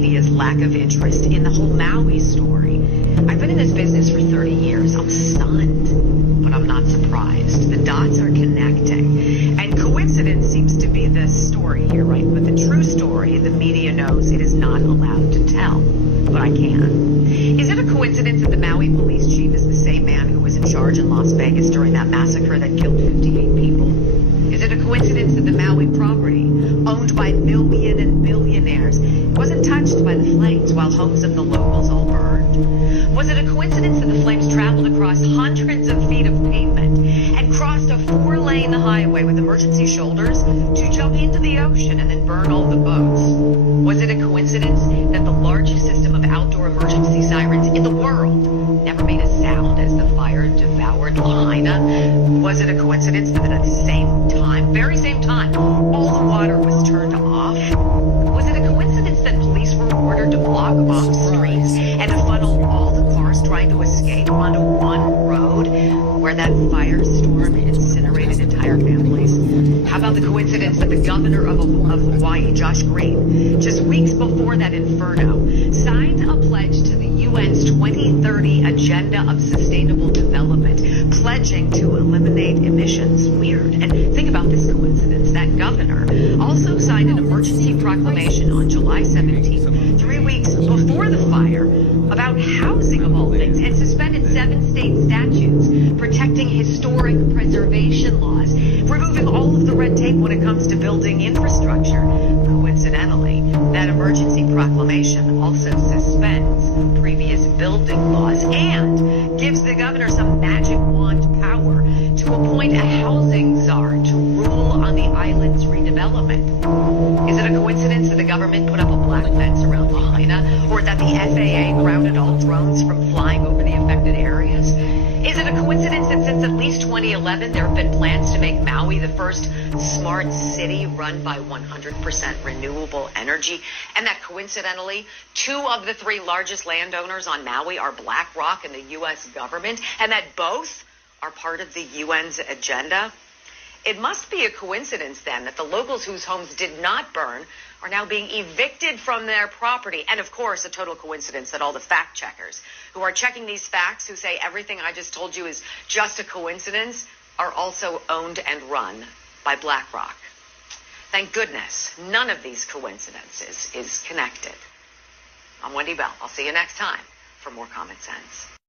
media's lack of interest in the whole Maui story. I've been in this business for 30 years. I'm stunned, but I'm not surprised. The dots are connecting. And coincidence seems to be the story here, right? But the true story, the media knows it is not allowed to tell. But I can. Is it a coincidence that the Maui police chief is the same man who was in charge in Las Vegas during that massacre that killed 58 people? Is it a coincidence that the Maui property, owned by million and billionaires, wasn't touched by the flames while homes of the locals all burned? Was it a coincidence that the flames traveled across hundreds of feet of pavement and crossed a 4-lane highway with emergency shoulders to jump into the ocean and then burn all the boats? Was it a coincidence that the largest system of outdoor emergency sirens in the world never made a sound as the fire devoured Lahaina? Was it a coincidence that at the same time, very same time, all the water was turned off? Was it a coincidence that police were ordered to block off streets and to funnel all the cars trying to escape onto one road where that firestorm incinerated entire families? How about the coincidence that the governor of Hawaii, Josh Green, just weeks before that inferno, signed a pledge to the UN's 2030 Agenda of Sustainable Development, pledging to eliminate emissions? Weird. And think about this coincidence. That governor also signed an emergency proclamation on July 17th, 3 weeks before the fire, about housing of all things, and suspended 7 state statutes protecting historic preservation laws, removing all of the red tape when it comes to building infrastructure. Coincidentally, that emergency proclamation also suspends previous building laws and gives the governor some magic wand power to appoint a housing czar to rule on the island's redevelopment. Is it a coincidence that the government put up a black fence around Lahaina, or that the FAA grounded all drones from flying over the affected areas? Is it a coincidence that since at least 2011, there have been plans to make Maui the first smart city run by 100% renewable energy, and that coincidentally, 2 of the 3 largest landowners on Maui are BlackRock and the U.S. government, and that both are part of the UN's agenda? It must be a coincidence, then, that the locals whose homes did not burn are now being evicted from their property. And, of course, a total coincidence that all the fact checkers who are checking these facts, who say everything I just told you is just a coincidence, are also owned and run by BlackRock. Thank goodness none of these coincidences is connected. I'm Wendy Bell. I'll see you next time for more Common Sense.